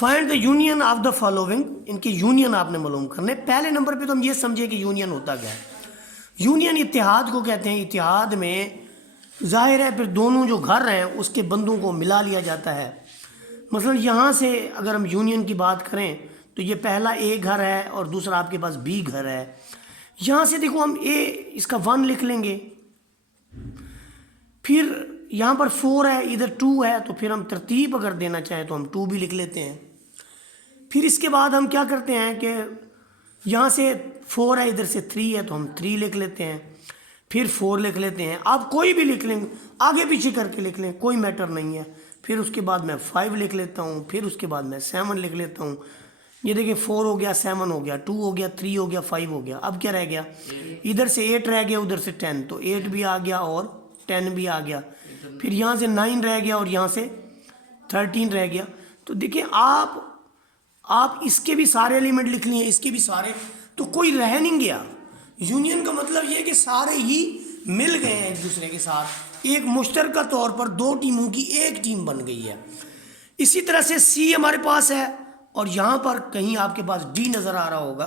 Find the union of the following, इनके union आपने मालूम करने। पहले नंबर पे तो हम ये समझे कि यूनियन होता क्या है। यूनियन इत्तेहाद को कहते हैं। इत्तेहाद में जाहिर है फिर दोनों जो घर हैं उसके बंदों को मिला लिया जाता है। मसलन यहाँ से अगर हम यूनियन की बात करें तो ये पहला ए घर है और दूसरा आपके पास बी घर है। यहाँ से देखो हम ए इसका 1 लिख लेंगे, फिर यहाँ पर 4 है, इधर 2 है, तो फिर हम तरतीब अगर देना चाहें तो हम 2 भी लिख लेते हैं। फिर इसके बाद हम क्या करते हैं कि यहाँ से 4 है, इधर से 3 है, तो हम 3 लिख लेते हैं, फिर 4 लिख लेते हैं। आप कोई भी लिख लेंगे, आगे पीछे करके लिख लें, कोई मैटर नहीं है। फिर उसके बाद मैं 5 लिख लेता हूँ, फिर उसके बाद मैं 7 लिख लेता हूँ। ये देखिए 4 हो गया, 7 हो गया, 2 हो गया, 3 हो गया, 5 हो गया। अब क्या रह गया, इधर से 8 रह गया, उधर से 10, तो 8 भी आ गया और 10 भी आ गया। फिर यहाँ से 9 रह गया और यहाँ से 13 रह गया। तो देखिए आप इसके भी सारे एलिमेंट लिख लिए, इसके भी सारे, तो कोई रह नहीं गया। यूनियन का मतलब ये है कि सारे ही मिल गए हैं एक दूसरे के साथ, एक मुश्तरका तौर पर दो टीमों की एक टीम बन गई है। इसी तरह से सी हमारे पास है और यहाँ पर कहीं आपके पास डी नज़र आ रहा होगा,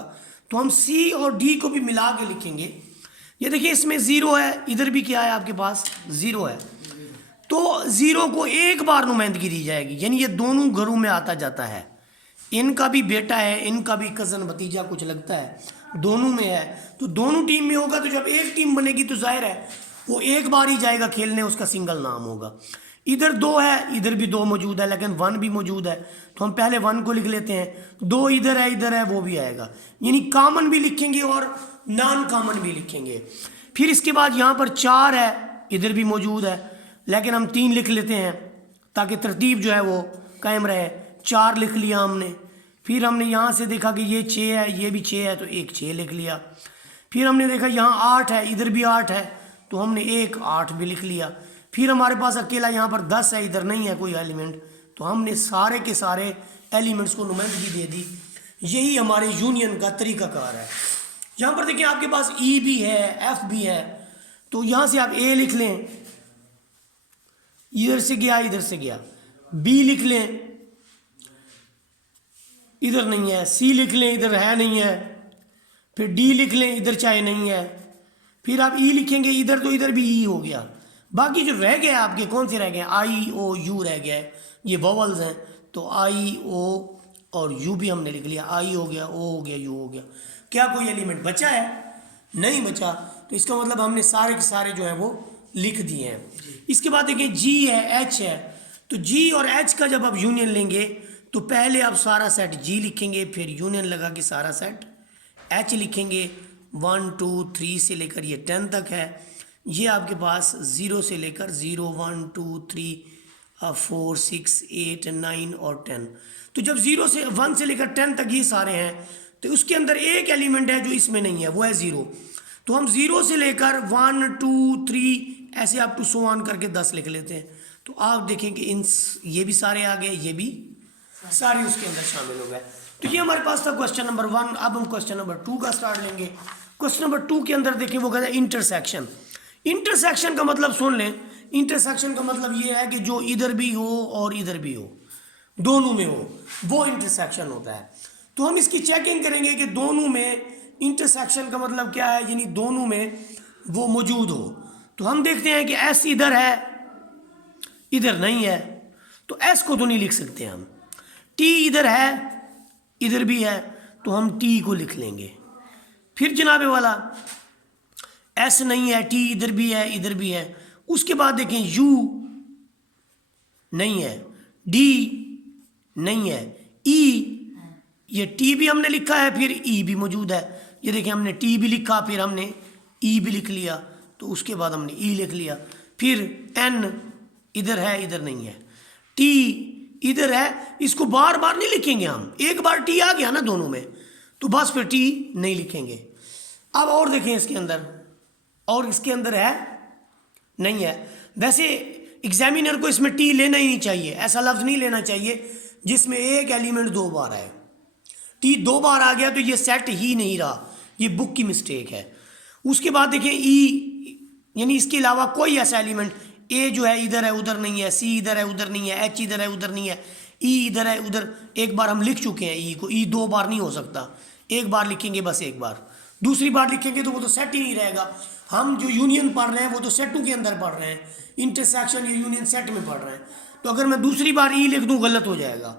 तो हम सी और डी को भी मिला के लिखेंगे। ये देखिए इसमें 0 है, इधर भी क्या है आपके पास 0 है, तो 0 को एक बार नुमाइंदगी दी जाएगी, यानी ये दोनों घरों में आता जाता है। इनका भी बेटा है, इनका भी कज़न भतीजा कुछ लगता है, दोनों में है, तो दोनों टीम में होगा। तो जब एक टीम बनेगी तो जाहिर है वो एक बार ही जाएगा खेलने, उसका सिंगल नाम होगा। इधर 2 है, इधर भी 2 मौजूद है, लेकिन 1 भी मौजूद है, तो हम पहले 1 को लिख लेते हैं। 2 इधर है, वो भी आएगा, यानी कॉमन भी लिखेंगे और नॉन कॉमन भी लिखेंगे। फिर इसके बाद यहाँ पर 4 है, इधर भी मौजूद है, लेकिन हम 3 लिख लेते हैं ताकि तरतीब जो है वो कायम रहे। 4 लिख लिया हमने। फिर हमने यहाँ से देखा कि ये 6 है, ये भी 6 है, तो एक 6 लिख लिया। फिर हमने देखा यहाँ 8 है, इधर भी 8 है, तो हमने एक 8 भी लिख लिया। फिर हमारे पास अकेला यहाँ पर 10 है, इधर नहीं है कोई एलिमेंट, तो हमने सारे के सारे एलिमेंट्स को नुमाइंदगी दे दी। यही हमारे यूनियन का तरीकाकार है। यहाँ पर देखिए आपके पास ई भी है, एफ भी है, तो यहाँ से आप ए लिख लें, इधर से गया, इधर से गया। बी लिख लें, इधर नहीं है। सी लिख लें, इधर है नहीं है। फिर डी लिख लें, इधर चाहे नहीं है। फिर आप ई लिखेंगे इधर, तो इधर भी ई हो गया। बाकी जो रह गए आपके कौन से रह गए, आई ओ यू रह गया है, ये वॉवल्स हैं, तो आई ओ और यू भी हमने लिख लिया। आई हो गया, ओ हो गया, यू हो गया। क्या कोई एलिमेंट बचा है? नहीं बचा, तो इसका मतलब हमने सारे के सारे जो है वो लिख दिए हैं। इसके बाद देखिए जी है, एच है, तो जी और एच का जब आप यूनियन लेंगे तो पहले आप सारा सेट जी लिखेंगे, फिर यूनियन लगा के सारा सेट एच लिखेंगे। 1 2 3 से लेकर ये 10 तक है। ये आपके पास 0 से लेकर 0 1 2 3 4 6 8 9 और 10। तो जब 0 से 1 से लेकर 10 तक ये सारे हैं, तो उसके अंदर एक एलिमेंट है जो इसमें नहीं है, वो है 0। तो हम 0 से लेकर 1 2 3 ऐसे आप टू सो ऑन करके 10 लिख लेते हैं। तो आप देखें कि ये भी सारे आ गए, ये भी सारे उसके अंदर शामिल हो गए। तो ये हमारे पास था क्वेश्चन नंबर 1। अब हम क्वेश्चन नंबर 2 का स्टार्ट लेंगे। क्वेश्चन नंबर 2 के अंदर देखिए वो कहता है इंटरसेक्शन। इंटरसेक्शन का मतलब सुन लें, इंटरसेक्शन का मतलब ये है कि जो इधर भी हो और इधर भी हो, दोनों में हो, वो इंटरसेक्शन होता है। तो हम इसकी चेकिंग करेंगे कि दोनों में इंटरसेक्शन का मतलब क्या है, यानी दोनों में वो मौजूद हो। तो हम देखते हैं कि एस इधर है, इधर नहीं है, तो एस को तो नहीं लिख सकते हम। टी इधर है, इधर भी है, तो हम टी को लिख लेंगे। फिर जनाबे वाला एस नहीं है, टी इधर भी है, इधर भी है। उसके बाद देखें यू नहीं है, डी नहीं है, ई, ये टी भी हमने लिखा है, फिर ई भी मौजूद है। ये देखें हमने टी भी लिखा, फिर हमने ई भी लिख लिया, तो उसके बाद हमने ई लिख लिया। फिर एन इधर है, इधर नहीं है, टी इधर है, इसको बार बार नहीं लिखेंगे हम, एक बार टी आ गया ना दोनों में, तो बस फिर टी नहीं लिखेंगे। अब और देखें इसके अंदर, और इसके अंदर है नहीं है। वैसे एग्जामिनर को इसमें टी लेना ही नहीं चाहिए, ऐसा लफ्ज़ नहीं लेना चाहिए जिसमें एक एलिमेंट 2 बार आए। टी 2 बार आ गया तो ये सेट ही नहीं रहा, ये बुक की मिस्टेक है। उसके बाद देखें ई, यानी इसके अलावा कोई ऐसा एलिमेंट ए जो है इधर है उधर नहीं है, सी इधर है उधर नहीं है, एच इधर है उधर नहीं है, ई इधर है उधर। एक बार हम लिख चुके हैं ई को, ई दो बार नहीं हो सकता, एक बार लिखेंगे बस एक बार, दूसरी बार लिखेंगे तो वो तो सेट ही नहीं रहेगा। हम जो यूनियन पढ़ रहे हैं वो तो सेटों के अंदर पढ़ रहे हैं, इंटरसेक्शन या यूनियन सेट में पढ़ रहे हैं। तो अगर मैं दूसरी बार ई लिख दूँ गलत हो जाएगा।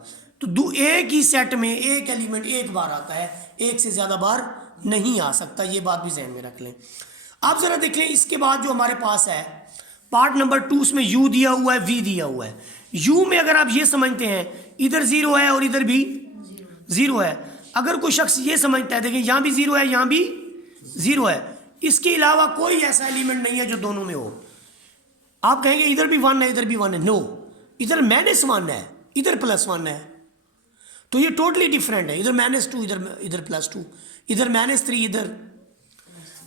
तो एक ही सेट में एक एलिमेंट एक बार आता है, एक से ज़्यादा बार नहीं आ सकता, ये बात भी ध्यान में रख लें। आप ज़रा देख लें इसके बाद जो हमारे पास है पार्ट नंबर 2, उसमें यू दिया हुआ है, वी दिया हुआ है। यू में अगर आप ये समझते हैं इधर 0 है और इधर भी 0 है, अगर कोई शख्स ये समझता है देखिए यहाँ भी 0 है यहाँ भी 0 है, इसके अलावा कोई ऐसा एलिमेंट नहीं है जो दोनों में हो। आप कहेंगे इधर भी 1 है इधर भी 1 है, नो, इधर -1 है इधर +1 है, तो ये टोटली डिफरेंट है। इधर -2 इधर +2, इधर -3 इधर,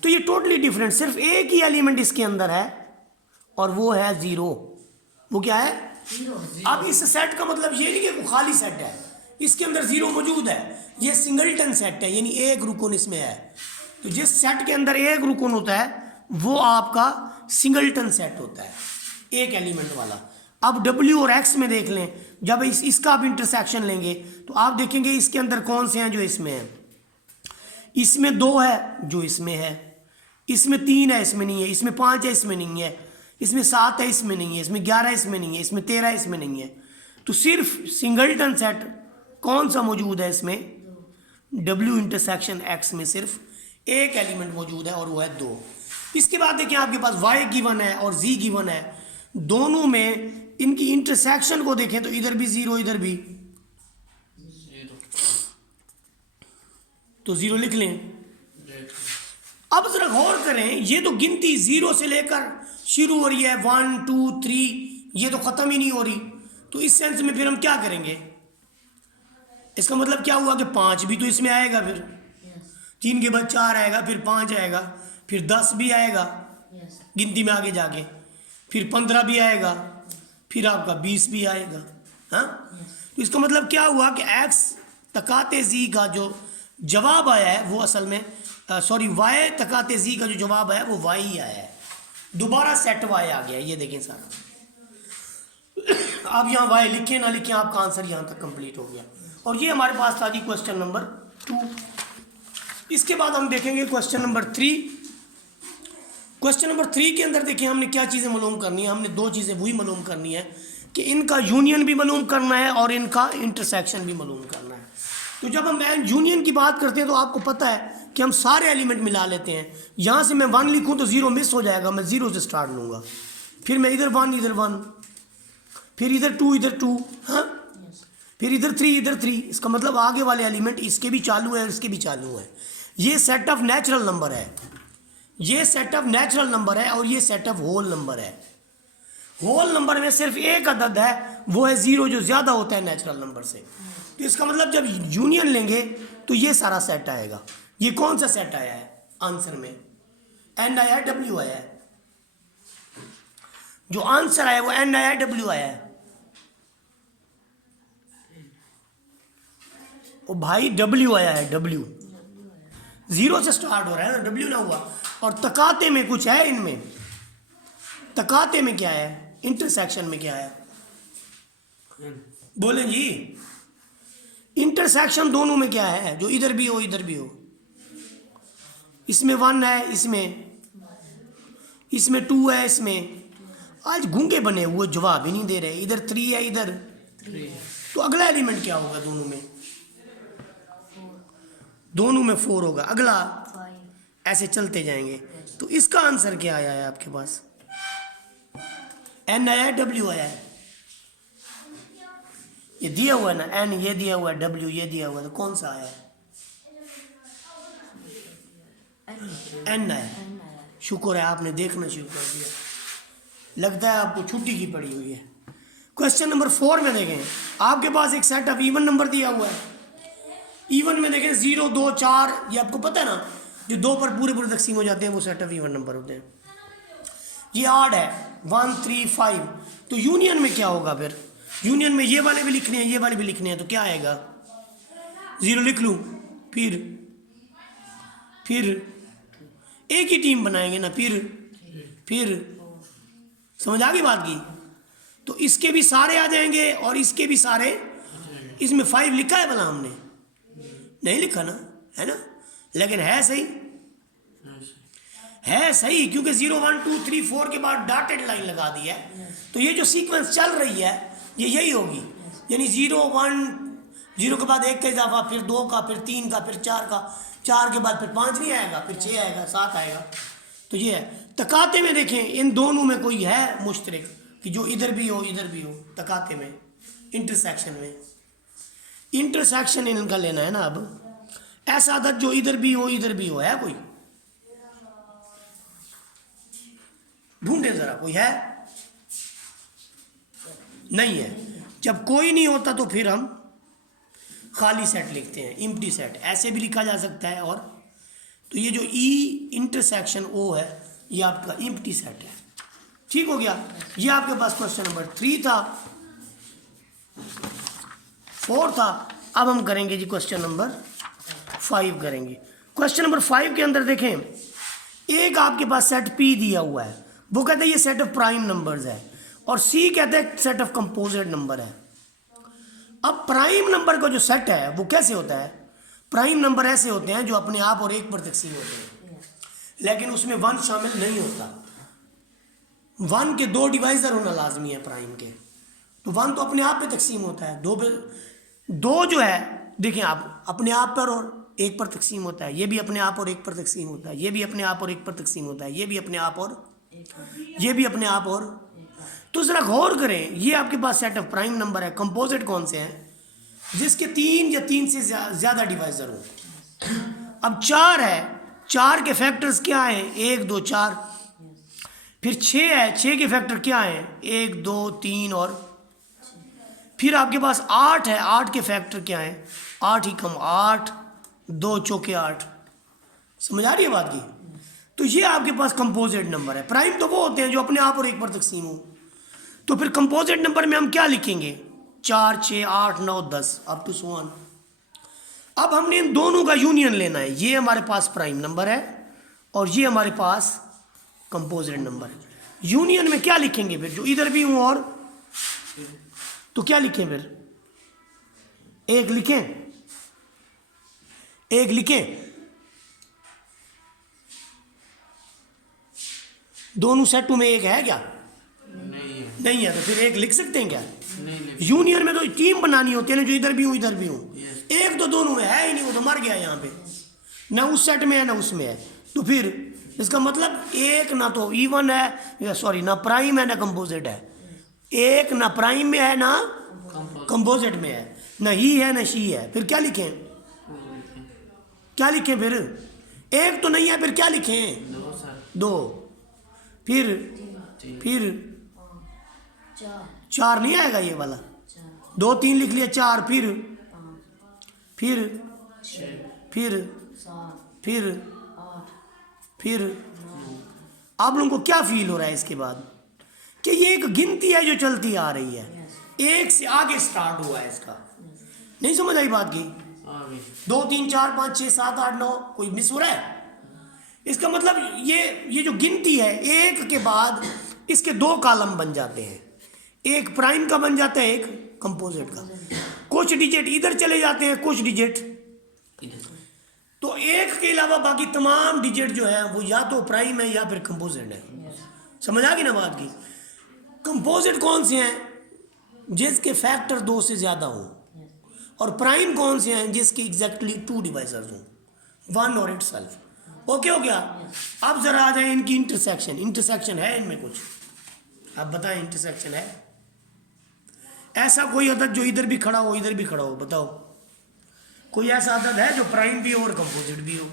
तो ये टोटली डिफरेंट। सिर्फ एक ही एलिमेंट इसके अंदर है और वो है 0। वो क्या है? 0। अब इस सेट का मतलब ये नहीं कि वो खाली सेट है, इसके अंदर 0 मौजूद है। ये सिंगलटन सेट है, यानी एक रुकन इसमें है। तो जिस सेट के अंदर एक रुकन होता है वो आपका सिंगलटन सेट होता है, एक एलिमेंट वाला। अब W और X में देख लें, जब इसका आप इंटरसेक्शन लेंगे तो आप देखेंगे इसके अंदर कौन से हैं जो इसमें है। इसमें 2 है जो इसमें है, इसमें 3 है इसमें नहीं है, इसमें 5 है इसमें नहीं है, इसमें 7 है इसमें नहीं है, इसमें 11 इसमें नहीं है, इसमें 13 इसमें नहीं है। तो सिर्फ सिंगलटन सेट कौन सा मौजूद है इसमें? W इंटरसेक्शन X में सिर्फ एक एलिमेंट मौजूद है और वो है 2। इसके बाद देखिए आपके पास Y गिवन है और Z गिवन है, दोनों में इनकी इंटरसेक्शन को देखें तो इधर भी 0 इधर भी 0, तो 0 लिख लें। अब जरा गौर करें, ये तो गिनती 0 से लेकर शुरू हो रही है, 1 2 3, ये तो खत्म ही नहीं हो रही। तो इस सेंस में फिर हम क्या करेंगे? इसका मतलब क्या हुआ कि 5 भी तो इसमें आएगा, फिर 3 के बाद 4 आएगा, फिर 5 आएगा, फिर 10 भी आएगा गिनती में आगे जाके, फिर 15 भी आएगा, फिर आपका 20 भी आएगा। हाँ, तो इसका मतलब क्या हुआ कि X तकाते Z का जो जवाब आया है वो असल में Y तकाते Z का जो जवाब आया वो Y ही आया है। दोबारा सेट Y आ गया, ये देखें सारा। आप यहाँ Y लिखें ना लिखें, आपका आंसर यहाँ तक कंप्लीट हो गया। और ये हमारे पास था जी क्वेश्चन नंबर 2। इसके बाद हम देखेंगे क्वेश्चन नंबर 3। क्वेश्चन नंबर 3 के अंदर देखिए हमने क्या चीज़ें मालूम करनी है। हमने 2 चीज़ें वही मालूम करनी है कि इनका यूनियन भी मालूम करना है और इनका इंटरसेक्शन भी मालूम करना है। तो जब हम यूनियन की बात करते हैं तो आपको पता है कि हम सारे एलिमेंट मिला लेते हैं। यहाँ से मैं 1 लिखूँ तो 0 मिस हो जाएगा, मैं 0 से स्टार्ट लूँगा, फिर मैं इधर 1 इधर 1, फिर इधर 2 इधर 2, हाँ, फिर इधर 3 इधर 3। इसका मतलब आगे वाले एलिमेंट इसके भी चालू है और इसके भी चालू है। ये सेट ऑफ नेचुरल नंबर है, ये सेट ऑफ नेचुरल नंबर है और ये सेट ऑफ होल नंबर है। होल नंबर में सिर्फ एक अदद है, वो है 0 जो ज़्यादा होता है नेचुरल नंबर से। तो इसका मतलब जब यूनियन लेंगे तो ये सारा सेट आएगा। ये कौन सा सेट आया है आंसर में? N आया है, W आया है। जो आंसर आया वो N आया है, W आया है। ओ भाई W आया है, W 0 से स्टार्ट हो रहा है ना, W ना हुआ। और तकाते में कुछ है, इनमें तकाते में क्या है, इंटरसेक्शन में क्या है? बोले जी, इंटरसेक्शन दोनों में क्या है? जो इधर भी हो इधर भी हो। इसमें 1 है, इसमें 2 है, इसमें आज गूंगे बने हुए जवाब ही नहीं दे रहे। इधर 3 है इधर 3, तो अगला एलिमेंट क्या होगा? दोनों में 4 होगा। अगला ऐसे चलते जाएंगे। तो इसका आंसर क्या आया है आपके पास? N आया है, W आया है। ये दिया हुआ है ना, N ये दिया हुआ है, W ये दिया हुआ है, तो कौन सा आया है? N आया। शुक्र है आपने देखना शुरू कर दिया, लगता है आपको छुट्टी की पड़ी हुई है। क्वेश्चन नंबर 4 में देखें, आपके पास एक सेट ऑफ इवन नंबर दिया हुआ है। इवन में देखें 0 2 4, ये आपको पता है ना, जो 2 पर पूरे पूरे तकसीम हो जाते हैं वो सेट ऑफ इवन नंबर होते हैं। ये ऑड है 1 3 5। तो यूनियन में क्या होगा फिर? यूनियन में ये वाले भी लिखने हैं, ये वाले भी लिखने हैं, तो क्या आएगा? 0 लिख लूँ, फिर एक ही टीम बनाएंगे ना, फिर समझ आ गई बात की? तो इसके भी सारे आ जाएंगे और इसके भी सारे। इसमें 5 लिखा है भला हमने? नहीं लिखा ना, है ना? लेकिन है सही, है सही, क्योंकि 0 1 2 3 4 के बाद डॉटेड लाइन लगा दी है। तो ये जो सीक्वेंस चल रही है ये यही होगी, यानी 0 1 0 के बाद 1 का इजाफा, फिर 2 का, फिर 3 का, फिर 4 का, 4 के बाद फिर 5 नहीं आएगा, फिर 6 आएगा, 7 आएगा। तो ये है। तकाते में देखें इन दोनों में कोई है मुश्तरक कि जो इधर भी हो इधर भी हो? तकाते में, इंटरसेक्शन में, इंटरसेक्शन इनका लेना है ना। अब ऐसा अदद जो इधर भी हो इधर भी हो, है कोई? ढूंढे जरा, कोई है? नहीं है। जब कोई नहीं होता तो फिर हम खाली सेट लिखते हैं, इम्प्टी सेट, ऐसे भी लिखा जा सकता है। और तो ये जो ई इंटरसेक्शन ओ है ये आपका इम्प्टी सेट है। ठीक हो गया? ये आपके पास क्वेश्चन नंबर 3 था, 4 था। अब हम करेंगे जी क्वेश्चन नंबर 5 करेंगे। क्वेश्चन नंबर 5 के अंदर देखें, एक आपके पास सेट पी दिया हुआ है, वो कहते हैं ये सेट ऑफ प्राइम नंबर्स है, और सी कहते हैं सेट ऑफ कंपोजिट नंबर है। अब प्राइम नंबर का जो सेट है वो कैसे होता है? प्राइम नंबर ऐसे होते हैं जो अपने आप और एक पर तकसीम होते हैं, लेकिन उसमें 1 शामिल नहीं होता। 1 के 2 डिवाइजर होना लाजमी है प्राइम के, तो 1 तो अपने आप पे तकसीम होता है, 2 पे, 2 जो है देखें आप अपने आप पर और एक पर तकसीम होता है, ये भी अपने आप और एक पर तकसीम होता है, ये भी अपने आप और एक पर तकसीम होता है, ये भी अपने आप और ये भी अपने आप और। तो जरा गौर करें, ये आपके पास सेट ऑफ प्राइम नंबर है। कंपोजिट कौन से हैं? जिसके 3 या 3 से ज़्यादा डिवाइजर हो। अब 4 है, 4 के फैक्टर्स क्या हैं? 1 2 4। फिर 6 है, 6 के फैक्टर क्या हैं? 1 2 3 और फिर आपके पास 8 है, 8 के फैक्टर क्या हैं? 8 ही कम 8, 2 चौके 8। समझ आ रही है बात की? तो ये आपके पास कंपोजिट नंबर है। प्राइम तो वो होते हैं जो अपने आप और एक पर तकसीम हो। तो फिर कंपोजिट नंबर में हम क्या लिखेंगे? 4 6 8 9 10 अप टू सो ऑन। अब हमने इन दोनों का यूनियन लेना है। ये हमारे पास प्राइम नंबर है और ये हमारे पास कंपोजिट नंबर है। यूनियन में क्या लिखेंगे फिर? जो इधर भी हूं और तो क्या लिखें फिर? 1 लिखें, 1 लिखें। दोनों सेटों में 1 है क्या? नहीं है। तो फिर 1 लिख सकते हैं क्या? यूनियन में तो टीम बनानी होती है ना, जो इधर भी हूँ इधर भी हूँ। 1 तो दोनों में है ही नहीं, वो तो मर गया यहाँ पे, ना उस सेट में है ना उसमें है। तो फिर इसका मतलब 1 ना तो इवन है, सॉरी ना प्राइम है ना कंपोजिट है। 1 ना प्राइम में है ना कंपोजिट में है, ना ही है ना शी है। फिर क्या लिखें? क्या लिखें फिर? 1 तो नहीं है, फिर क्या लिखें? 2। फिर 4 नहीं आएगा ये वाला। 2 3 लिख लिया, 4 फिर आप लोगों को क्या फील हो रहा है इसके बाद? कि ये एक गिनती है जो चलती आ रही है, 1 से आगे स्टार्ट हुआ है इसका। नहीं समझ आई बात की? 2 3 4 5 6 7 8 9 कोई मिस हो रहा है? इसका मतलब ये जो गिनती है, 1 के बाद इसके 2 कॉलम बन जाते हैं, एक प्राइम का बन जाता है, एक कंपोजिट का। कुछ डिजिट इधर चले जाते हैं, कुछ डिजिट तो 1 के अलावा बाकी तमाम डिजिट जो है वो या तो प्राइम है या फिर कंपोजिट है। समझ आ गई ना बात की? कंपोजिट कौन से हैं? जिसके फैक्टर 2 से ज़्यादा हो। और प्राइम कौन से हैं? जिसके एग्जैक्टली 2 डिवाइजर्स हों, 1 और इटसेल्फ। ओके हो गया? अब जरा आ जाए इनकी इंटरसेक्शन। इंटरसेक्शन है इनमें कुछ? आप बताएं, इंटरसेक्शन है? ऐसा कोई अदद जो इधर भी खड़ा हो इधर भी खड़ा हो? बताओ, कोई ऐसा अदद है जो प्राइम भी हो और कंपोजिट भी हो?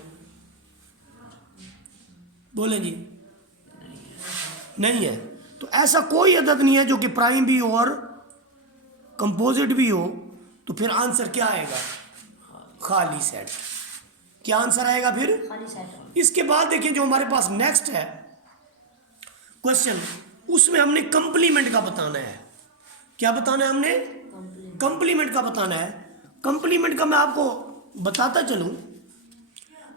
बोलें जी? नहीं है। तो ऐसा कोई अदद नहीं है जो कि प्राइम भी हो और कंपोजिट भी हो। तो फिर आंसर क्या आएगा? खाली सेट। क्या आंसर आएगा फिर? खाली सेट। इसके बाद देखिए जो हमारे पास नेक्स्ट है क्वेश्चन, उसमें हमने कंप्लीमेंट का बताना है। क्या बताना है हमने? कंप्लीमेंट का बताना है। कंप्लीमेंट का मैं आपको बताता चलूं।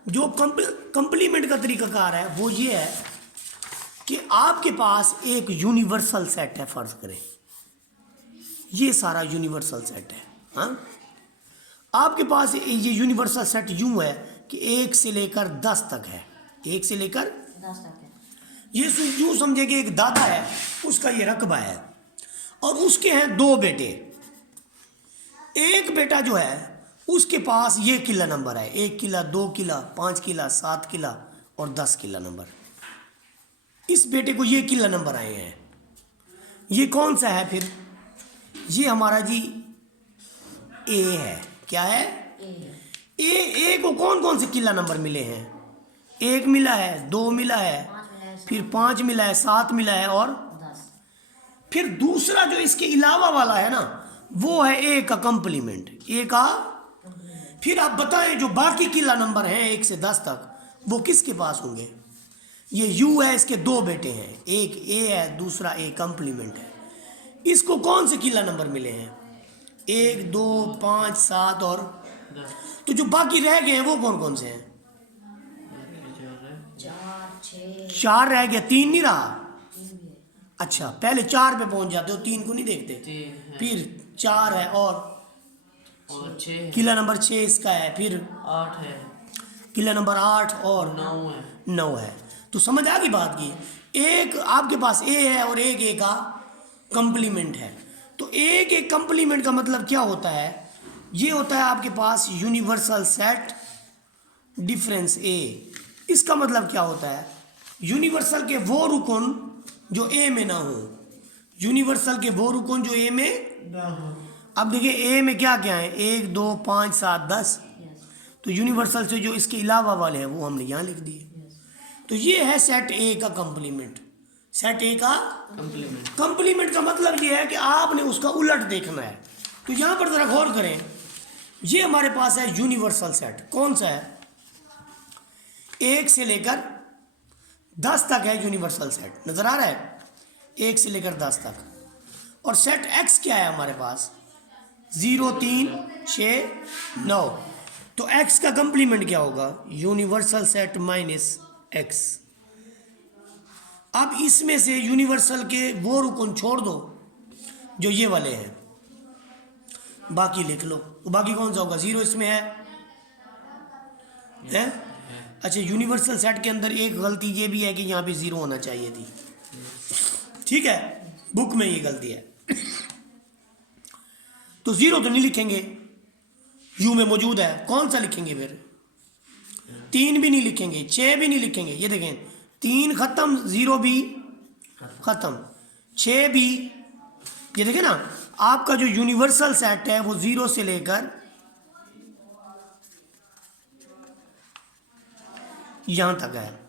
जो कंप्लीमेंट का तरीकाकार है वो ये है कि आपके पास एक यूनिवर्सल सेट है, फर्ज करें ये सारा यूनिवर्सल सेट है। हाँ, आपके पास ये यूनिवर्सल सेट यूं है कि 1 से लेकर 10 तक है, 1 से लेकर 10 तक है। ये यूं समझे कि एक दादा है, उसका ये रकबा है और उसके हैं 2 बेटे। एक बेटा जो है उसके पास ये किला नंबर है, 1 किला, 2 किला, 5 किला, 7 किला और 10 किला नंबर। इस बेटे को ये किला नंबर आए हैं। ये कौन सा है फिर? ये हमारा जी ए है। क्या है? ए को कौन कौन से किला नंबर मिले हैं? 1 मिला है, 2 मिला है, 5 मिला है, फिर 5 मिला है, 7 मिला है और 10। फिर दूसरा जो इसके अलावा वाला है ना, वो है ए का कंप्लीमेंट, ए का। फिर आप बताएं जो बाकी किला नंबर हैं 1 से 10 तक, वो किसके पास होंगे? ये यू है, इसके 2 बेटे हैं, एक ए है, दूसरा ए कंप्लीमेंट है। इसको कौन से किला नंबर मिले हैं? 1, 2, 5, 7 और 10। तो जो बाकी रह गए हैं वो कौन कौन से हैं? 4, 6, 4 रह गया, 3 नहीं रहा। 3 भी है। अच्छा, पहले 4 पे पहुंच जाते हो, 3 को नहीं देखते। 3 है फिर 4 है और 6 है, किला नंबर 6 इसका है। फिर 8 है, किला नंबर 8 और 9 है। 9 है। तो समझ आ गई बात की? एक आपके पास ए है और एक ए का कंप्लीमेंट है। तो एक कंप्लीमेंट का मतलब क्या होता है? ये होता है आपके पास यूनिवर्सल सेट डिफरेंस ए। इसका मतलब क्या होता है? यूनिवर्सल के वो रुकन जो ए में ना हो, यूनिवर्सल के वो रुकन जो ए में। अब देखिए ए में क्या क्या है? 1, 2, 5, 7, 10। तो यूनिवर्सल से जो इसके अलावा वाले हैं वो हमने यहाँ लिख दिए। तो ये है सेट ए का कंप्लीमेंट। सेट ए का कंप्लीमेंट। कंप्लीमेंट का मतलब ये है कि आपने उसका उलट देखना है। तो यहाँ पर जरा गौर करें, ये हमारे पास है यूनिवर्सल सेट। कौन सा है? 1 से लेकर 10 तक है यूनिवर्सल सेट, नजर आ रहा है? 1 से लेकर 10 तक। और सेट एक्स क्या है हमारे पास? 0, 3, 6, 9। तो एक्स का कंप्लीमेंट क्या होगा? Universal set minus x. अब इसमें से यूनिवर्सल के वो रुकन छोड़ दो जो ये वाले हैं, बाकी लिख लो। तो बाकी कौन सा होगा? 0 इसमें है? अच्छा, यूनिवर्सल सेट के अंदर एक गलती ये भी है कि यहाँ पे 0 होना चाहिए थी। ठीक है, बुक में ये गलती है। तो 0 तो नहीं लिखेंगे, यू में मौजूद है। कौन सा लिखेंगे फिर? 3 भी नहीं लिखेंगे, 6 भी नहीं लिखेंगे। ये देखें, 3 खत्म, 0 भी खत्म, 6 भी। ये देखें ना, आपका जो यूनिवर्सल सेट है वो 0 से लेकर यहां तक है।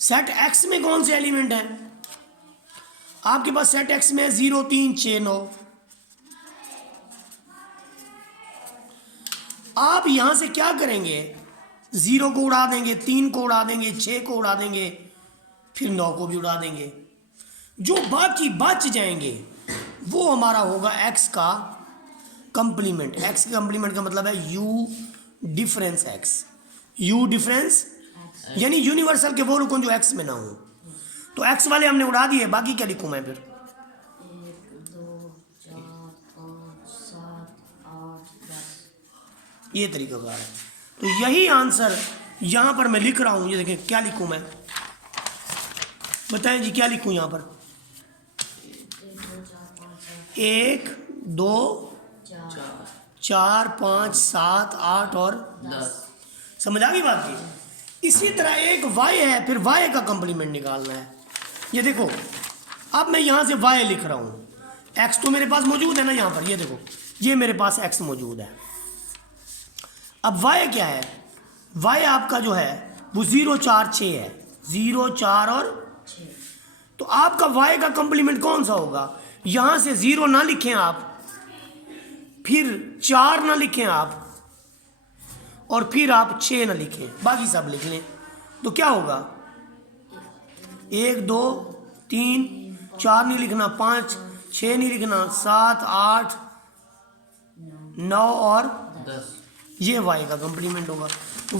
सेट एक्स में कौन से एलिमेंट हैं? आपके पास सेट एक्स में 0, 3, 6, 9। आप यहां से क्या करेंगे? 0 को उड़ा देंगे, 3 को उड़ा देंगे, 6 को उड़ा देंगे, फिर 9 को भी उड़ा देंगे। जो बाकी बच जाएंगे वो हमारा होगा एक्स का कंप्लीमेंट। एक्स का कंप्लीमेंट का मतलब है you difference x. You difference यानी यूनिवर्सल के वो रुकन जो एक्स में ना हो। तो एक्स वाले हमने उड़ा दिए, बाकी क्या लिखूं मैं फिर? 1, 2, 4, 5, 7, 8, 10। ये तरीका है। तो यही आंसर यहां पर मैं लिख रहा हूं। ये देखें, क्या लिखूं मैं? बताएं जी, क्या लिखूं यहां पर? 1, 2, 4, 5, 7, 8 और 10। समझ आ गई बात की? इसी तरह एक y है, फिर y का कंप्लीमेंट निकालना है। ये देखो, अब मैं यहां से y लिख रहा हूं। x तो मेरे पास मौजूद है ना यहां पर। ये देखो, ये मेरे पास x मौजूद है। अब y क्या है? y आपका जो है वो 0, 4, 6 है। 0, 4 और 6। तो आपका y का कंप्लीमेंट कौन सा होगा? यहां से 0 ना लिखें आप, फिर 4 ना लिखें आप, और फिर आप 6 ना लिखें, बाकी सब लिख लें। तो क्या होगा? 1, 2, 3, 4 नहीं लिखना, 5, 6 नहीं लिखना, 7, 8, 9 और 10। ये y का कंप्लीमेंट होगा।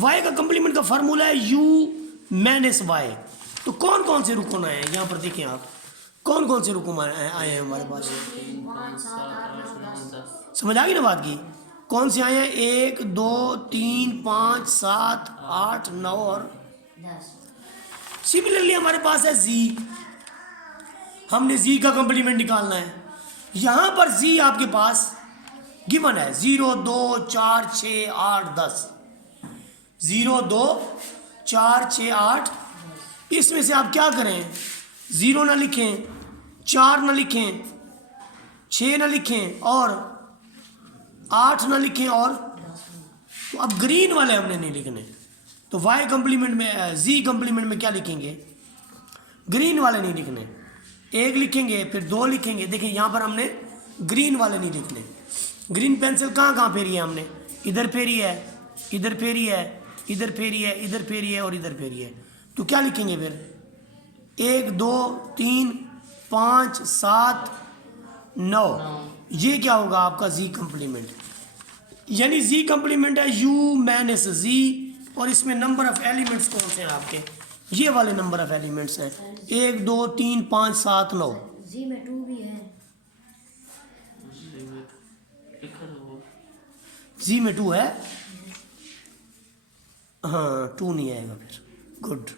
y का कंप्लीमेंट का फार्मूला है u माइनस y। तो कौन कौन से रुकन आए हैं यहाँ पर देखें आप, कौन कौन से रुकन आए हैं हमारे पास, 5 7 8 9 10। समझ आ गई ना बात की। कौन से आए हैं, 1 2 3 5 7 8 9 और 10। सिमिलरली हमारे पास है जी, हमने जी का कंप्लीमेंट निकालना है। यहाँ पर जी आपके पास गिवन है 0 2 4 6 8 10, 0 2 4 6 8। इसमें से आप क्या करें, 0 ना लिखें, 4 ना लिखें, 6 ना लिखें और 8 ना लिखें, और तो अब ग्रीन वाले हमने नहीं लिखने, तो वाई कंप्लीमेंट में जी कंप्लीमेंट में क्या लिखेंगे, ग्रीन वाले नहीं लिखने, 1 लिखेंगे फिर 2 लिखेंगे। देखिए यहाँ पर हमने ग्रीन वाले नहीं लिखने। ग्रीन पेंसिल कहाँ कहाँ फेरी है हमने, इधर फेरी है, इधर फेरी है, इधर फेरी है, इधर फेरी है और इधर फेरी है। तो क्या लिखेंगे फिर, 1 2 3 5 7 9, ये क्या होगा आपका जी कंप्लीमेंट। यानी जी कंप्लीमेंट है u माइनस जी, और इसमें नंबर ऑफ एलिमेंट्स कौन से हैं आपके, ये वाले नंबर ऑफ एलिमेंट्स हैं 1 2 3 5 7 9। जी में 2 भी है। लिखा था वो। जी में 2 है, हाँ 2 नहीं आएगा फिर, गुड।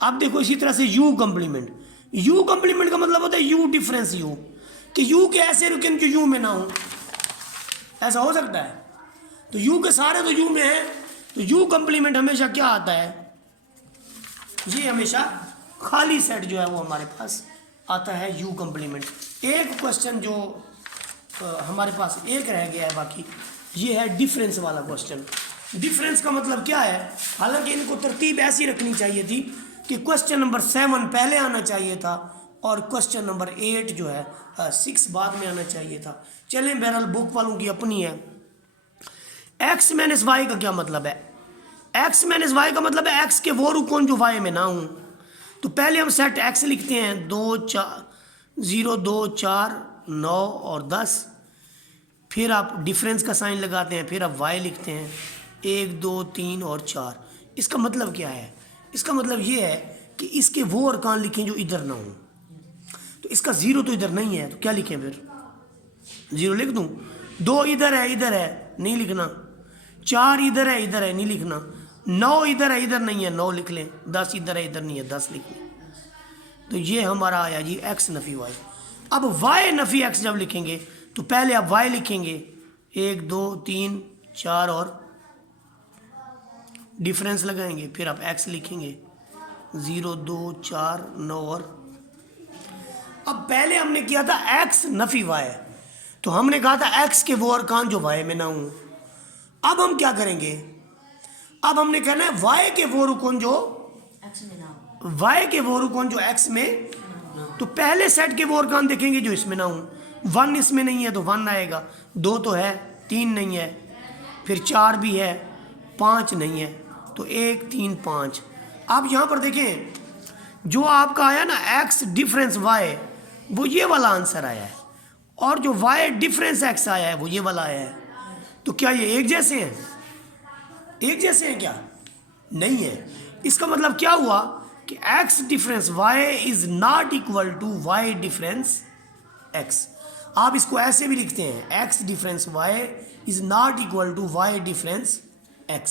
अब देखो इसी तरह से u कंप्लीमेंट, u कंप्लीमेंट का मतलब होता है u डिफरेंस u, कि u के ऐसे रुकें जो u में ना हो, ऐसा हो सकता है। तो u के सारे तो u में है, तो u कंप्लीमेंट हमेशा क्या आता है, ये हमेशा खाली सेट जो है वो हमारे पास आता है u कंप्लीमेंट। एक क्वेश्चन जो हमारे पास एक रह गया है बाकी, ये है डिफरेंस वाला क्वेश्चन। डिफरेंस का मतलब क्या है, हालांकि इनको तरतीब ऐसी रखनी चाहिए थी कि क्वेश्चन नंबर 7 पहले आना चाहिए था और क्वेश्चन नंबर 8 जो है 6 बाद में आना चाहिए था। चलें, बहरहाल बुक वालों की अपनी है। x माइनस वाई का क्या मतलब है, x माइनस वाई का मतलब है x के वो रुकन जो y में ना हूँ। तो पहले हम सेट x लिखते हैं 2 4 0 2 4 9 और 10, फिर आप डिफरेंस का साइन लगाते हैं, फिर आप y लिखते हैं 1 2 3 और 4। इसका मतलब क्या है, इसका मतलब ये है कि इसके वो अरकान लिखें जो इधर ना हो। तो इसका 0 तो इधर नहीं है, तो क्या लिखें फिर, 0 लिख दूँ। 2 इधर है नहीं लिखना, 4 इधर है नहीं लिखना, 9 इधर है नहीं है 9 लिख लें, 10 इधर है इधर नहीं है 10 लिख लें। तो ये हमारा आया जी x नफ़ी y। अब y नफ़ी x जब लिखेंगे तो पहले आप y लिखेंगे 1 2 3 4 और डिफरेंस लगाएंगे, फिर आप x लिखेंगे 0 2 4 9 और। अब पहले हमने किया था x नफ़ी y, तो हमने कहा था x के वो अरकान जो y में ना हूँ। अब हम क्या करेंगे, अब हमने कहना है y के वो रुकन जो x में ना हो। y के वो रुकन जो x में, तो पहले सेट के वो अरकान देखेंगे जो इसमें ना हूँ। 1 इसमें नहीं है तो 1 आएगा, 2 तो है, 3 नहीं है, फिर 4 भी है, 5 नहीं है, तो 1 3 5। आप यहाँ पर देखें जो आपका आया ना x डिफरेंस y, वो ये वाला आंसर आया है, और जो y डिफरेंस x आया है वो ये वाला आया है। तो क्या ये एक जैसे हैं, एक जैसे हैं क्या, नहीं है। इसका मतलब क्या हुआ कि x difference y is not equal to y difference x। आप इसको ऐसे भी लिखते हैं x difference y is not equal to y difference x,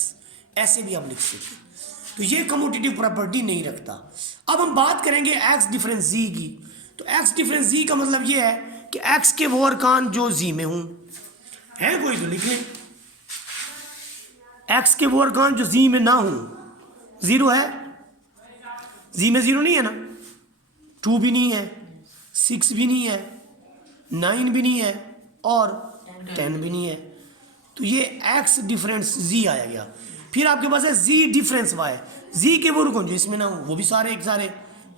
ऐसे भी आप लिख सकते हैं। तो ये कम्यूटेटिव प्रॉपर्टी नहीं रखता। अब हम बात करेंगे x डिफरेंस z की। तो x डिफरेंस z का मतलब ये है कि x के वो अरकान जो z में हूँ है, कोई तो लिख लें। x के वो अरकान जो z में ना हूँ, 0 है, z में 0 नहीं है ना, 2 भी नहीं है, 6 भी नहीं है, 9 भी नहीं है और 10 भी नहीं है। तो ये x डिफरेंस z आया गया। फिर आपके पास है z डिफरेंस y, z के वो रुकन जो इसमें ना हो, वो भी सारे एक सारे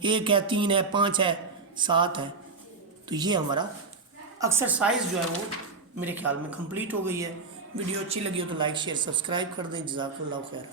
1 है 3 है 5 है 7 है। तो ये हमारा एक्सरसाइज जो है वो मेरे ख्याल में कंप्लीट हो गई है। वीडियो अच्छी लगी हो तो लाइक शेयर सब्सक्राइब कर दें। जज़ाकल्लाहु खैर।